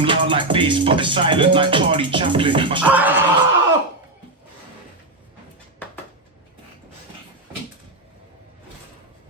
come loud like bass, but it's silent like Charlie Chaplin. My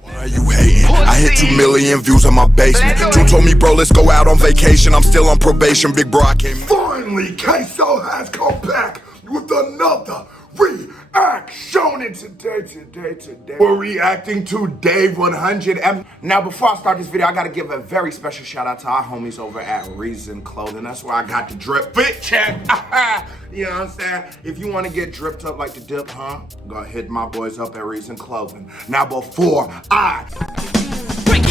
Why are you hating? I hit 2 million views on my basement. June told me, bro, let's go out on vacation. I'm still on probation, big bro, I came. Finally, Queso has come back with another reaction. And today, we're reacting to Dave 100M's. Now, before I start this video, I gotta give a very special shout out to our homies over at Reason Clothing. That's where I got the drip fit check. You know what I'm saying? If you want to get dripped up like the dip, go hit my boys up at Reason Clothing. Now, before I break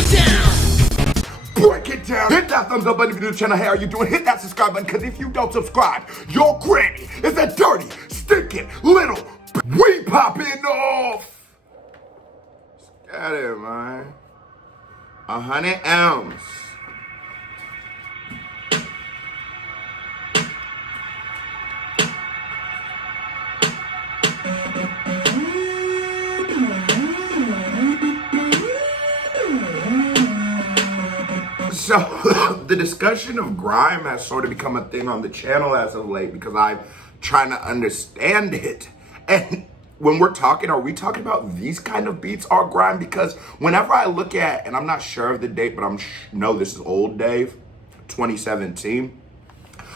it down, hit that thumbs up button if you're new to the channel. Hey, how you doing? Hit that subscribe button, because if you don't subscribe, your granny is a dirty, stinking little. We popping off. Got it, man. 100M's. So, the discussion of grime has sort of become a thing on the channel as of late because I'm trying to understand it. And when we're talking, are we talking about these kind of beats or grime? Because whenever I look at, and I'm not sure of the date, but know this is old Dave, 2017.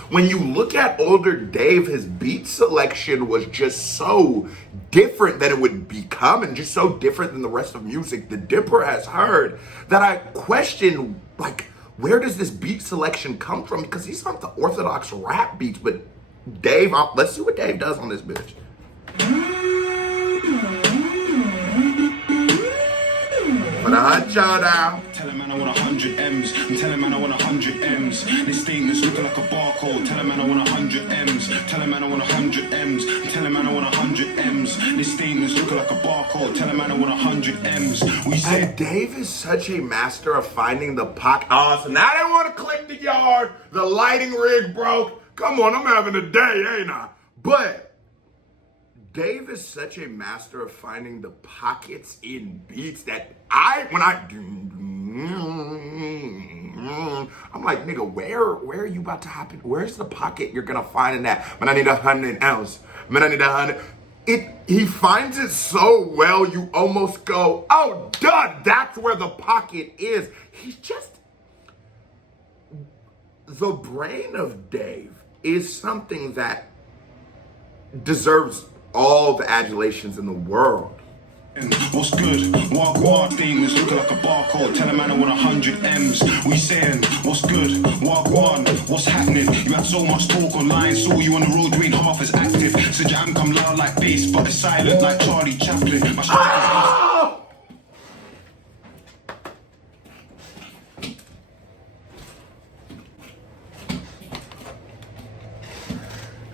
When you look at older Dave, his beat selection was just so different than it would become and just so different than the rest of music the Dipper has heard that I question, like, where does this beat selection come from? Because these aren't the orthodox rap beats, but Dave, let's see what Dave does on this bitch. For the hot shot out. Tell him man I want 100M's. I'm telling man I want 100M's. This thing is looking like a barcode. Tell him man I want 100M's. Tell him man I want 100M's. I'm telling man I want 100M's. This thing is looking like a barcode. Tell him man I want 100M's. We said Dave is such a master of finding the pocket. Oh, so now they want to click the yard. The lighting rig broke. Come on, I'm having a day, ain't I? But Dave is such a master of finding the pockets in beats that when I do, I'm like, nigga, where are you about to hop in? Where's the pocket you're gonna find in that? Man, I need 100M's. Man, I need 100. He finds it so well, you almost go, oh, duh, that's where the pocket is. He's just, the brain of Dave is something that deserves all the adulations in the world. What's good? What thing is looking like a barcode. Tell a man I want 100M's. We saying, what's good? What's happening? You had so much talk online, saw you on the road, you ain't half as active. Said your come loud like bass, but it's silent like Charlie Chaplin. My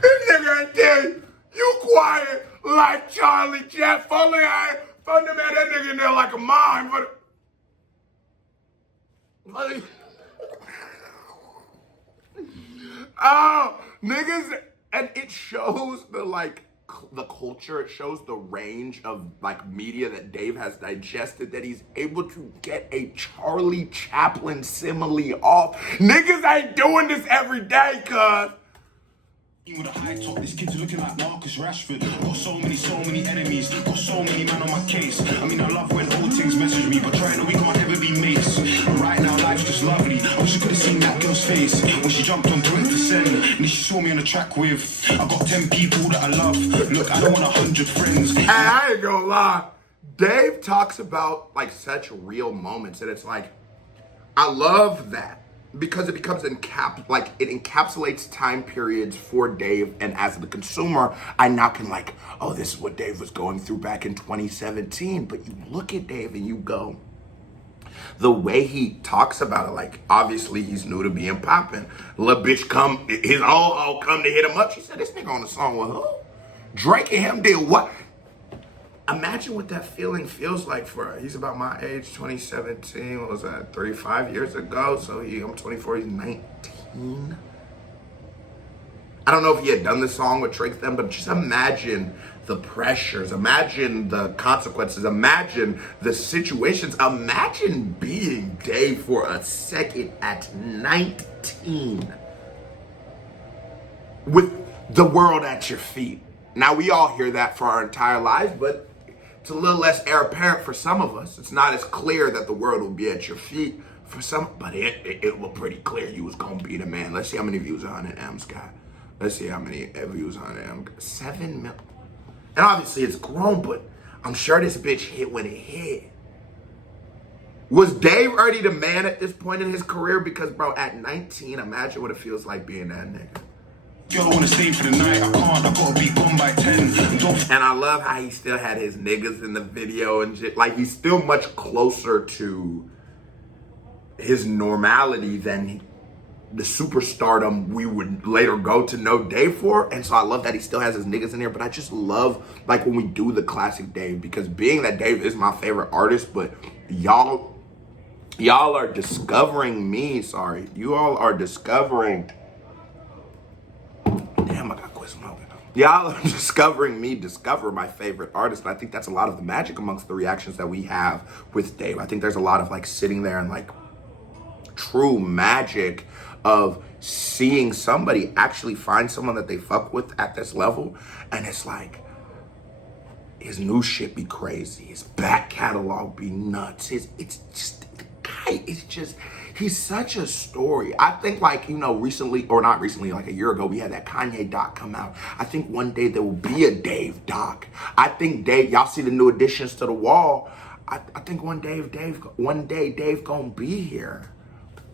This nigga ain't there. You quiet like Charlie Chaplin. Only I found him at that nigga in there like a mime, but oh, niggas, and it shows the culture. It shows the range of like media that Dave has digested, that he's able to get a Charlie Chaplin simile off. Niggas ain't doing this every day, cuz. With a high top, this kid's looking like Marcus Rashford. Got so many enemies. Got so many man on my case. I mean, I love when old things message me, but trying to we can't ever be mates. And right now, life's just lovely. I wish I could have seen that girl's face when she jumped on Twitter to send. And she saw me on the track with, I got 10 people that I love. Look, I don't want 100 friends. Hey, I ain't gonna lie. Dave talks about like such real moments, and it's like, I love that. Because it becomes it encapsulates time periods for Dave, and as the consumer, I now can like, oh, this is what Dave was going through back in 2017. But you look at Dave and you go, the way he talks about it, like obviously he's new to being popping. Little bitch come, his all come to hit him up. She said, this nigga on the song with who? Drake and him did what? Imagine what that feeling feels like for her. He's about my age, 2017. What was that, 5 years ago? So I'm 24, he's 19. I don't know if he had done this song with Drake then, but just imagine the pressures, imagine the consequences, imagine the situations, imagine being Dave for a second at 19. with the world at your feet. Now, we all hear that for our entire lives, but it's a little less heir apparent for some of us. It's not as clear that the world will be at your feet for some, but it looked pretty clear you was gonna be the man. Let's see how many views 100M's got. Let's see how many views 100M got. 7 million. And obviously it's grown, but I'm sure this bitch hit when it hit. Was Dave already the man at this point in his career? Because, bro, at 19, imagine what it feels like being that nigga. Yo, I wanna stay for the night, I can't, I gotta be gone by 10. And I love how he still had his niggas in the video and shit. Like, he's still much closer to his normality than the superstardom we would later go to know Dave for. And so I love that he still has his niggas in there. But I just love, like, when we do the classic Dave, because being that Dave is my favorite artist, but y'all are discovering me. Sorry, you all are discovering. Damn, I got quit smoking. Y'all are discovering me discover my favorite artist. And I think that's a lot of the magic amongst the reactions that we have with Dave. I think there's a lot of like sitting there and like true magic of seeing somebody actually find someone that they fuck with at this level. And it's like, his new shit be crazy. His back catalog be nuts. It's just, the guy is just, he's such a story. I think, like, you know, recently, or not recently, like a year ago, we had that Kanye doc come out. I think one day there will be a Dave doc. I think Dave, y'all see the new additions to the wall. I think one day Dave gonna be here.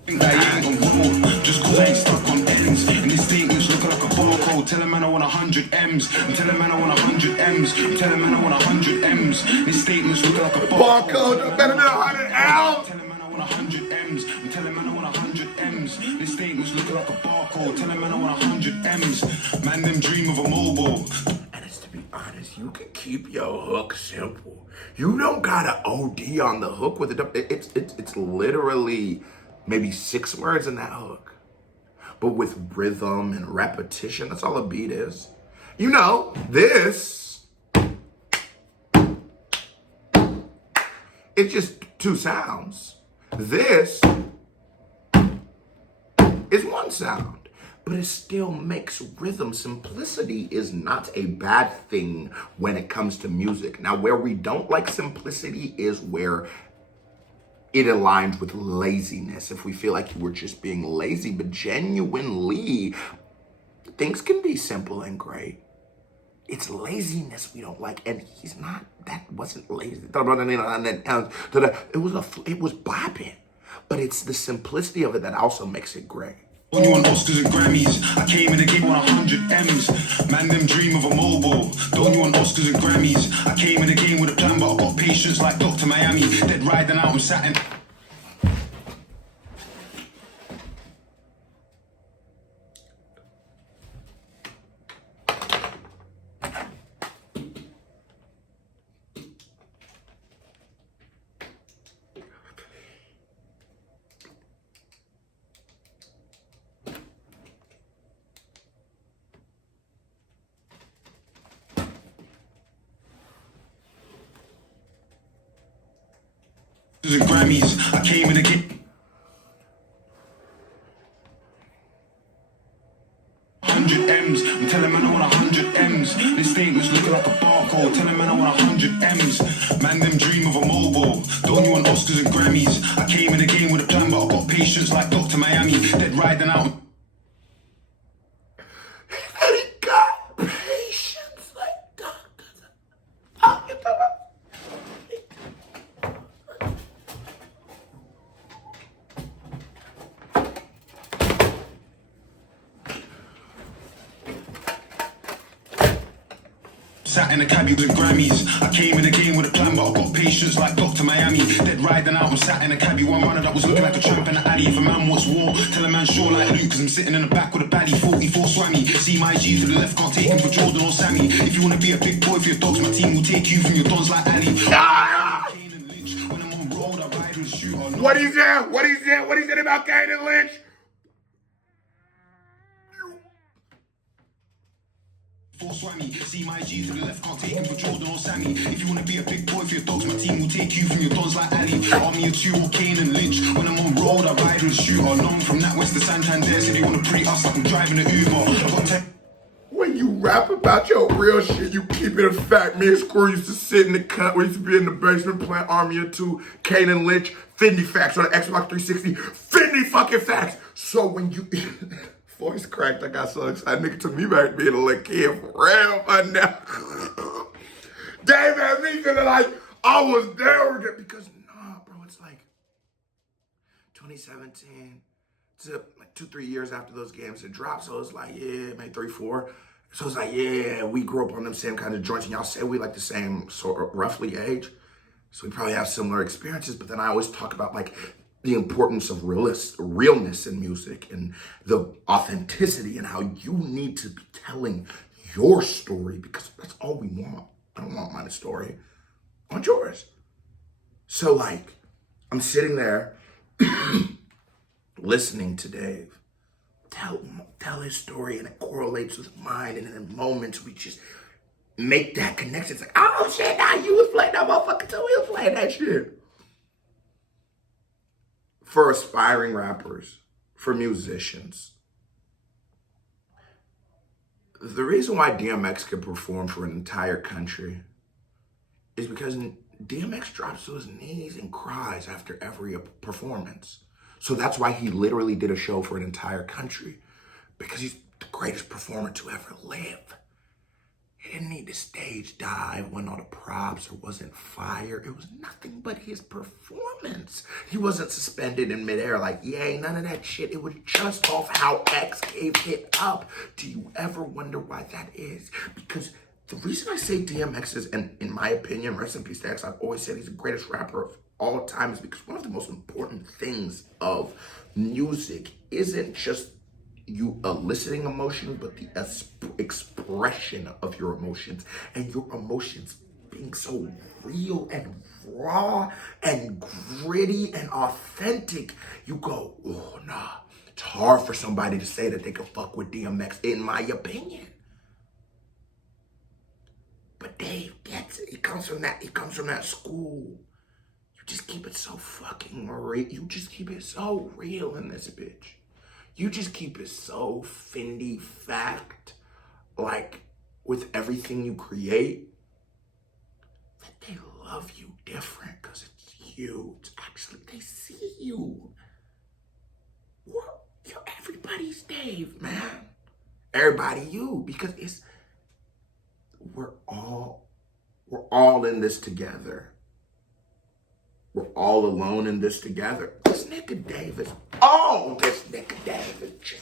Just cause I ain't stuck on ends. And these statements look like a barcode. Tell a man I want 100M's. I'm telling man I want 100M's. I'm telling man I want 100M's. These statements look like a barcode. Better than 100M's. Telling man I want 100M's. I'm telling man I want 100M's. These statements look like a barcode. Telling man I want 100M's. Man, them dream of a mobile. And it's, to be honest, you can keep your hook simple. You don't gotta OD on the hook with it. It's literally maybe 6 words in that hook. But with rhythm and repetition, that's all a beat is. You know, this, it's just 2 sounds. This is 1 sound, but it still makes rhythm. Simplicity is not a bad thing when it comes to music. Now, where we don't like simplicity is where it aligns with laziness. If we feel like we're just being lazy, but genuinely, things can be simple and great. It's laziness we don't like, and he's not. That wasn't lazy. It was bopping, but it's the simplicity of it that also makes it great. When you want Oscars and Grammys, I came in the game on 100M's. Man, them dream of a mobile. Don't you want Oscars and Grammys? I came in the game with a plan, but I got patience like Dr. Miami. Dead riding out, I'm sat in. And Grammys, I came in the game 100M's. I'm telling man I want 100M's. This statement's looking like a barcode. Telling man I want 100M's. Man, them dream of a mobile. Don't you want Oscars and Grammys? I came in the game with a plan, but I got patience like Dr. Miami. Dead riding out. And he got patience like Dr. Sat in the cabbie with Grammys. I came in the game with a plan, but I got patience like Dr. Miami. Dead riding out, I'm sat in a cabbie. One runner that was looking like a tramp in the alley. If a man wants war, tell a man sure like Luke, cause I'm sitting in the back with a baddie. 44 swammy. See my G to the left, can't take him for Jordan or Sammy. If you wanna be a big boy for your dogs, my team will take you from your dons like Ali. Kane and Lynch. When I'm on road, I ride with a shooter. What he said? What he said? What he said about Kane and Lynch? For swammy, see my G to the left, can't take him for Jordan or Sammy. If you wanna be a big boy for your dogs, my team will take you from your dons like Ali. Army of 2 or Kane and Lynch. When I'm on road, I ride with a shooter. Known from that west to Santander, said they wanna pre us like I'm driving an Uber. I got 10. rap about your real shit, you keep it a fact. Me and Screw used to sit in the cut. We used to be in the basement playing Army of Two, Kane and Lynch, Fendi Facts on the Xbox 360. Fendi fucking Facts. So when you... Voice cracked, I got so excited. Nigga took me back being a little kid for real, but now... Dave had me feeling like I was there again. Because, nah, bro, it's like 2017 to like 2-3 years after those games had dropped. So it's like, yeah, maybe 3-4. So it's like, yeah, we grew up on them same kind of joints. And y'all say we like the same sort of roughly age. So we probably have similar experiences. But then I always talk about like the importance of realness in music and the authenticity and how you need to be telling your story because that's all we want. I don't want my story. I want yours. So like, I'm sitting there listening to Dave tell his story and it correlates with mine, and in moments we just make that connection. It's like, oh shit, now you was playing that motherfucker too. We was playing that shit. For aspiring rappers, for musicians, the reason why DMX could perform for an entire country is because DMX drops to his knees and cries after every performance. So that's why he literally did a show for an entire country, because he's the greatest performer to ever live. He didn't need to stage dive when all the props or wasn't fire. It was nothing but his performance. He wasn't suspended in midair like, yay, none of that shit. It was just off how X gave it up. Do you ever wonder why that is? Because the reason I say DMX is, and in my opinion, rest in peace to X, I've always said he's the greatest rapper of all time, is because one of the most important things of music isn't just you eliciting emotion, but the expression of your emotions, and your emotions being so real and raw and gritty and authentic. You go, oh nah, it's hard for somebody to say that they can fuck with DMX, in my opinion. But Dave gets it. He comes from that school. You just keep it so fucking real. You just keep it so real in this bitch. You just keep it so Fendi fact, like with everything you create, that they love you different because it's you. It's actually, they see you. You're everybody's Dave, man. Everybody you, because we're all in this together. We're all alone in this together. This nigga Dave is just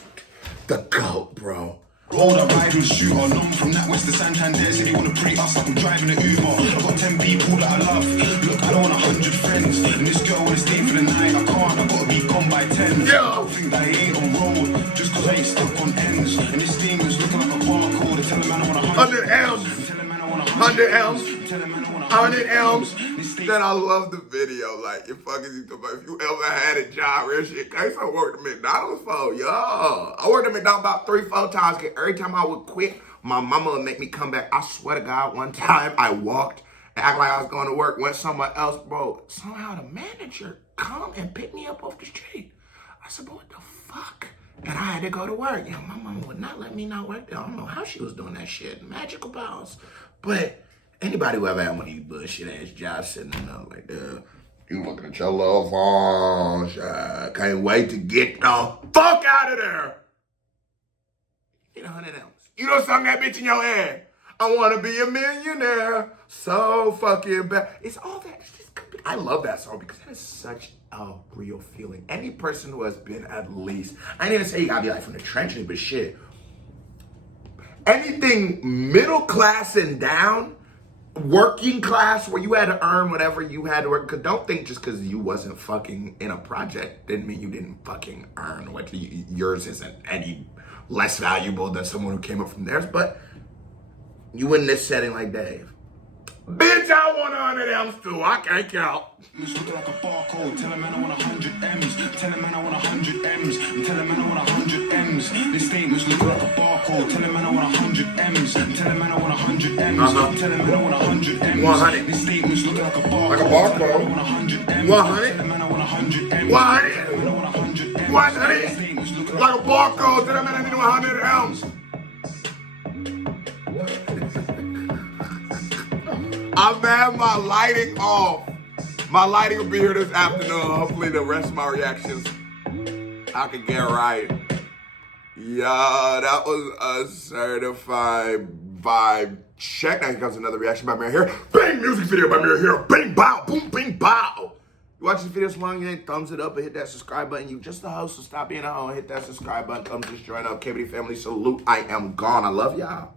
the GOAT, bro. Hold up, ride with shooter. Long from that west to Santander. Said he wanna pre us like I'm driving an Uber. I got 10 people that I love. Look, I don't want 100 friends. And this girl wanna stay for the night. I can't, I gotta be gone by 10. Yeah. I don't think that I ain't on roll. Just cause I ain't stuck on ends. And this thing was looking like a barcode. Tell him man I want 100 M's. 100 M's. 100 M's. Then I love the video. Like, if you ever had a job, real shit. I used to work at McDonald's for, yo. I worked at McDonald's about 3-4 times. Every time I would quit, my mama would make me come back. I swear to God, one time I walked and act like I was going to work, went somewhere else, bro. Somehow the manager come and pick me up off the street. I said, but what the fuck? And I had to go to work. You know, my mama would not let me not work there. I don't know how she was doing that shit. Magical powers. But anybody who ever had one of these bullshit ass jobs sitting there like, you looking at your little phone, can't wait to get the fuck out of there. You know, 100 M's. You know, sung that bitch in your head. I want to be a millionaire. So fucking bad. It's all that. I love that song because that is such a real feeling. Any person who has been at least, I ain't even say you gotta be like from the trenches, but shit. Anything middle class and down, working class, where you had to earn whatever you had to work. Cause don't think just because you wasn't fucking in a project didn't mean you didn't fucking earn. What yours isn't any less valuable than someone who came up from theirs. But you in this setting like Dave. Bitch, I want 100 M's too. I can't count. It's looking like a barcode. Tell him man I want 100 M's. Tell him man I want 100 M's. Tell him man I want 100 M's. This statement's looking like a barcode. Tell him man I want 100 M's. Tell him man I want 100 M's. Tell him man I want 100 M's. 100. This statement's looking like a barcode. Like a barcode. Tell him I want 100 M's. 100. Tell him man I want 100 M's. 100. 100. Like a barcode. Tell him man I need 100 M's. I'm mad my lighting off. My lighting will be here this afternoon. Hopefully the rest of my reactions I can get right. Yeah, that was a certified vibe check. Now here comes another reaction by Mirror here. Bang! Music video by Mirror here. Bang! Bow! Boom! Bing! Bow! You watch this video so long, you ain't thumbs it up and hit that subscribe button. You just the host, so stop being a hoe and hit that subscribe button. Come just join up. KBD family, salute. I am gone. I love y'all.